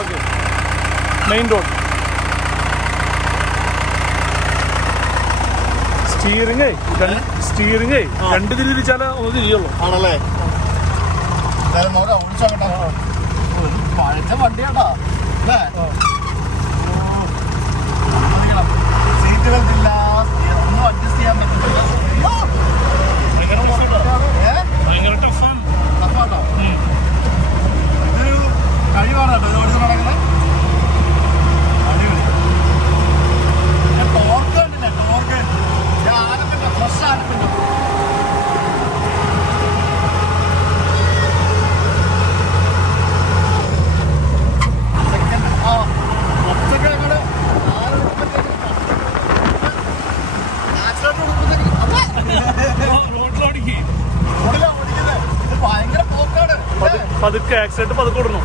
Okay main road steering steering രണ്ട് തിരിച്ചാലേ ഒന്ന് തിരിയുള്ളൂ. ആണല്ലേ? പഴച്ച വണ്ടിയാട്ടാ. പതുക്കെ ആക്സിഡന്റ് പതുക്കെ വിടണം